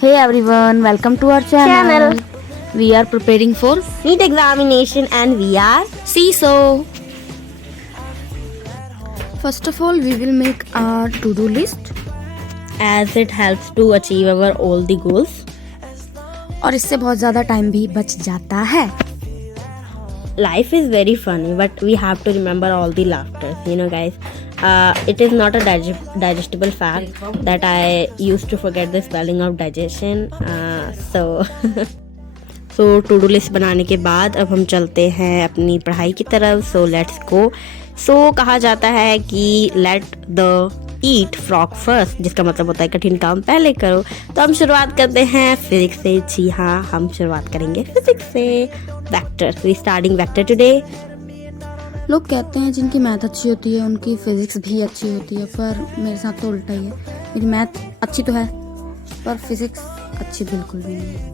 Hey everyone, welcome to our channel. We are preparing for NEET examination and we are CISO. First of all, we will make our to-do list as it helps to achieve our all the goals. और इससे बहुत ज़्यादा time भी बच जाता है. Life is very funny, but we have to remember all the laughters. You know, guys, it is not a digestible fact that I used to forget the spelling of digestion. So to-do list बनाने के बाद अब हम चलते हैं अपनी पढ़ाई की तरफ. So let's go. So कहा जाता है कि let the eat frog first, जिसका मतलब होता है कठिन काम पहले करो. तो हम शुरुआत करते हैं फिजिक्स से. जी हाँ, हम शुरुआत करेंगे फिजिक्स से. Vector, we starting vector today. लोग कहते हैं जिनकी मैथ अच्छी होती है उनकी फिजिक्स भी अच्छी होती है, पर मेरे साथ तो उल्टा ही है. मेरी मैथ अच्छी तो है पर फिजिक्स अच्छी बिल्कुल भी नहीं है.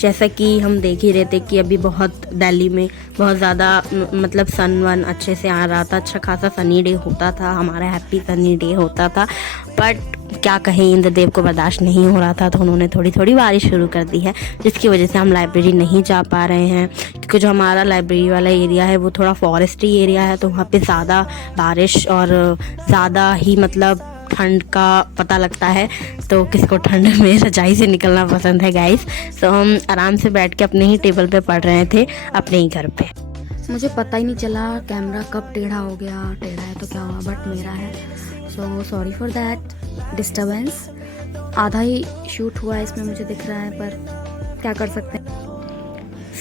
जैसा कि हम देख ही रहे थे कि अभी बहुत दिल्ली में बहुत ज़्यादा मतलब सन वन अच्छे से आ रहा था, अच्छा खासा सनी डे होता था, हमारा हैप्पी सनी डे होता था. बट क्या कहें, इंद्रदेव को बर्दाश्त नहीं हो रहा था तो उन्होंने थोड़ी थोड़ी बारिश शुरू कर दी है, जिसकी वजह से हम लाइब्रेरी नहीं जा पा रहे हैं. क्योंकि जो हमारा लाइब्रेरी वाला एरिया है वो थोड़ा फॉरेस्ट्री एरिया है, तो वहाँ पे ज़्यादा बारिश और ज़्यादा ही मतलब ठंड का पता लगता है. तो किसको ठंड में रजाई से निकलना पसंद है गाइस. तो हम आराम से बैठ के अपने ही टेबल पे पढ़ रहे थे अपने ही घर पे. मुझे पता ही नहीं चला कैमरा कब टेढ़ा हो गया. टेढ़ा है तो क्या हुआ, बट मेरा है. So sorry for that disturbance. आधा ही शूट हुआ है इसमें मुझे दिख रहा है, पर क्या कर सकते हैं.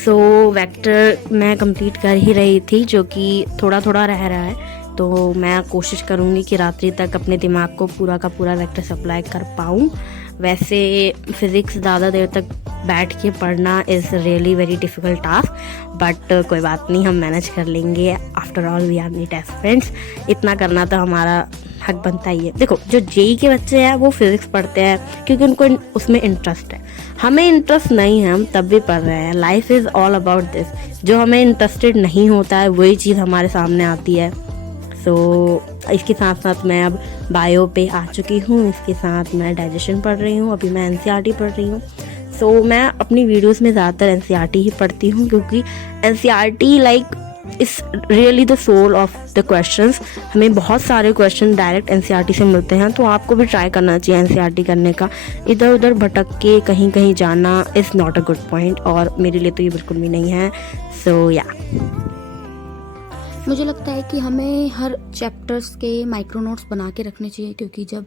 सो वेक्टर मैं कंप्लीट कर ही रही थी, जो कि थोड़ा थोड़ा रह रहा है. तो मैं कोशिश करूँगी कि रात्रि तक अपने दिमाग को पूरा का पूरा वेक्टर सप्लाई कर पाऊँ. वैसे फ़िज़िक्स ज़्यादा देर तक बैठ के पढ़ना is really very difficult task, but कोई बात नहीं, हम मैनेज कर लेंगे. After all we are NEET as friends. इतना करना तो हमारा हक बनता ही है. देखो, जो जेई के बच्चे हैं वो फिज़िक्स पढ़ते हैं क्योंकि उनको उसमें इंटरेस्ट है. हमें इंटरेस्ट नहीं है, हम तब भी पढ़ रहे हैं. Life is all about this. जो हमें इंटरेस्टेड नहीं होता है वही चीज़ हमारे सामने आती है. तो इसके साथ साथ मैं अब बायो पे आ चुकी हूँ. इसके साथ मैं डाइजेशन पढ़ रही हूँ. अभी मैं एनसीईआरटी पढ़ रही हूँ. सो मैं अपनी वीडियोस में ज़्यादातर एनसीईआरटी ही पढ़ती हूँ, क्योंकि NCERT like is really the soul of the questions. हमें बहुत सारे क्वेश्चन डायरेक्ट एनसीईआरटी से मिलते हैं, तो आपको भी ट्राई करना चाहिए एनसीईआरटी करने का. इधर उधर भटक के कहीं कहीं जाना is not a good point, और मेरे लिए तो ये बिल्कुल भी नहीं है. सो या मुझे लगता है कि हमें हर चैप्टर्स के माइक्रो नोट्स बना के रखने चाहिए, क्योंकि जब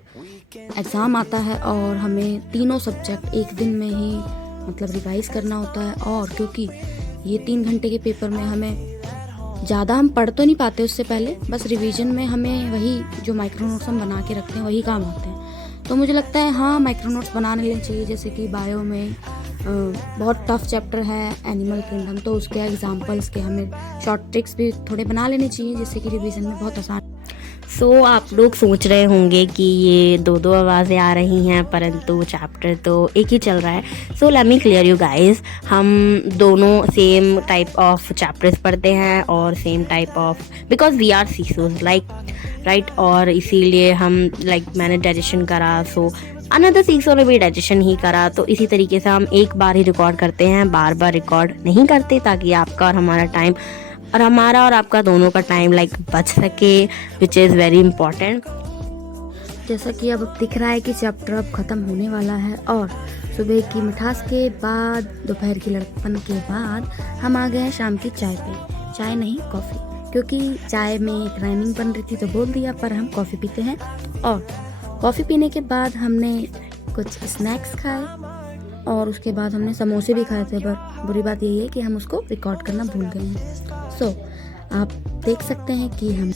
एग्ज़ाम आता है और हमें तीनों सब्जेक्ट एक दिन में ही मतलब रिवाइज़ करना होता है, और क्योंकि ये 3 घंटे के पेपर में हमें ज़्यादा हम पढ़ तो नहीं पाते उससे पहले, बस रिवीजन में हमें वही जो माइक्रो नोट्स हम बना के रखते हैं वही काम आते हैं. तो मुझे लगता है हाँ, माइक्रो नोट्स बना लेने चाहिए. जैसे कि बायो में बहुत टफ चैप्टर है एनिमल किंगडम, तो उसके एग्जांपल्स के हमें शॉर्ट ट्रिक्स भी थोड़े बना लेने चाहिए, जिससे कि रिवीजन में बहुत आसान. सो आप लोग सोच रहे होंगे कि ये दो दो आवाज़ें आ रही हैं, परंतु चैप्टर तो एक ही चल रहा है. So let me clear you guys, हम दोनों सेम टाइप ऑफ चैप्टर्स पढ़ते हैं और same type of, because we are seesaws like right. और इसीलिए हम लाइक मैंने डाइजेशन करा, सो अनदर सीसो ने भी डाइजेशन ही करा. तो इसी तरीके से हम एक बार ही रिकॉर्ड करते हैं, बार बार रिकॉर्ड नहीं करते, ताकि आपका और हमारा टाइम और हमारा और आपका दोनों का टाइम लाइक बच सके, विच इज़ वेरी इंपॉर्टेंट. जैसा कि अब दिख रहा है कि चैप्टर अब ख़त्म होने वाला है, और सुबह की मिठास के बाद, दोपहर की लड़कपन के बाद हम आ गए हैं शाम की चाय पे. चाय नहीं, कॉफ़ी, क्योंकि चाय में एक राइमिंग बन रही थी तो बोल दिया, पर हम कॉफ़ी पीते हैं. और कॉफ़ी पीने के बाद हमने कुछ स्नैक्स खाए, और उसके बाद हमने समोसे भी खाए थे. पर बुरी बात यही है कि हम उसको रिकॉर्ड करना भूल गए हैं. सो आप देख सकते हैं कि हम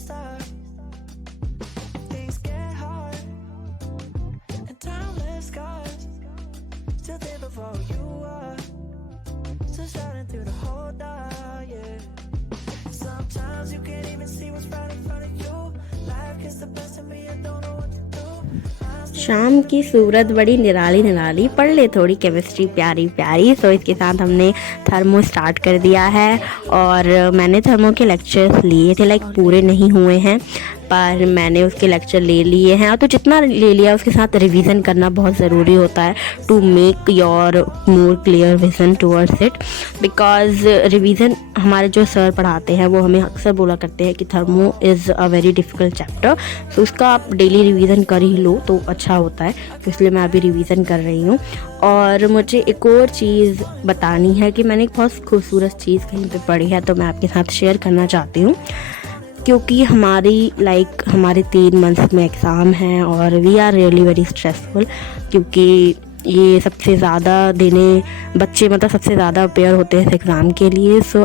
शाम की सूरत बड़ी निराली निराली, पढ़ ले थोड़ी केमिस्ट्री प्यारी प्यारी. सो इसके साथ हमने थर्मो स्टार्ट कर दिया है, और मैंने थर्मो के लेक्चर्स लिए थे, लाइक पूरे नहीं हुए हैं, पर मैंने उसके लेक्चर ले लिए हैं, तो जितना ले लिया उसके साथ रिवीजन करना बहुत ज़रूरी होता है to make your more clear vision towards it. Because revision हमारे जो सर पढ़ाते हैं वो हमें अक्सर बोला करते हैं कि thermo is a very difficult chapter, तो उसका आप डेली रिवीजन कर ही लो तो अच्छा होता है। तो इसलिए मैं अभी रिवीजन कर रही हूँ। और मुझे एक और चीज़ बतानी है कि मैंने एक बहुत खूबसूरत चीज़ कहीं पे पढ़ी है, तो मैं आपके साथ शेयर करना चाहती हूँ। क्योंकि हमारे 3 मंथ्स में एग्ज़ाम हैं और we are really very stressful, क्योंकि ये सबसे ज़्यादा बच्चे सबसे ज़्यादा प्रिपेयर होते हैं इस एग्ज़ाम के लिए। So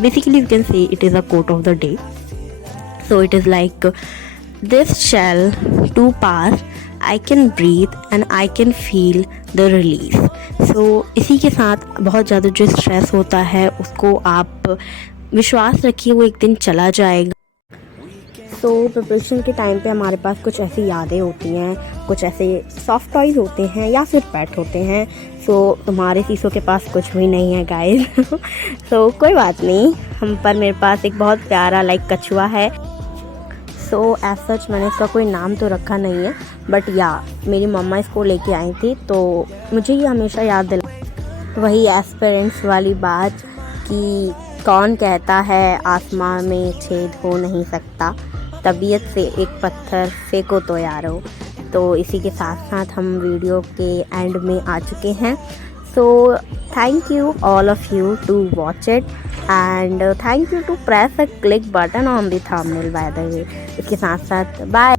basically you can say it is a quote of the day. So it is like this shall too pass, I can breathe and I can feel the release. So इसी के साथ बहुत ज़्यादा जो stress होता है उसको आप विश्वास रखिए वो एक दिन चला जाएगा। सो प्रिपरेशन के टाइम पे हमारे पास कुछ ऐसी यादें होती हैं, कुछ ऐसे सॉफ्ट टॉयज़ होते हैं या फिर पेट होते हैं। सो तुम्हारे शीशों के पास कुछ भी नहीं है गाइस। सो कोई बात नहीं, मेरे पास एक बहुत प्यारा कछुआ है। सो एज सच मैंने इसका कोई नाम तो रखा नहीं है, बट या मेरी मम्मा इसको लेके आई थी, तो मुझे ये हमेशा याद दिला वही एस्पिरेंट्स वाली बात कि कौन कहता है आसमां में छेद हो नहीं सकता, तबीयत से एक पत्थर फेंको तो यारो। तो इसी के साथ साथ हम वीडियो के एंड में आ चुके हैं। So thank you all of you to watch it and thank you to press a click button on the thumbnail by the way। इसके साथ साथ बाय।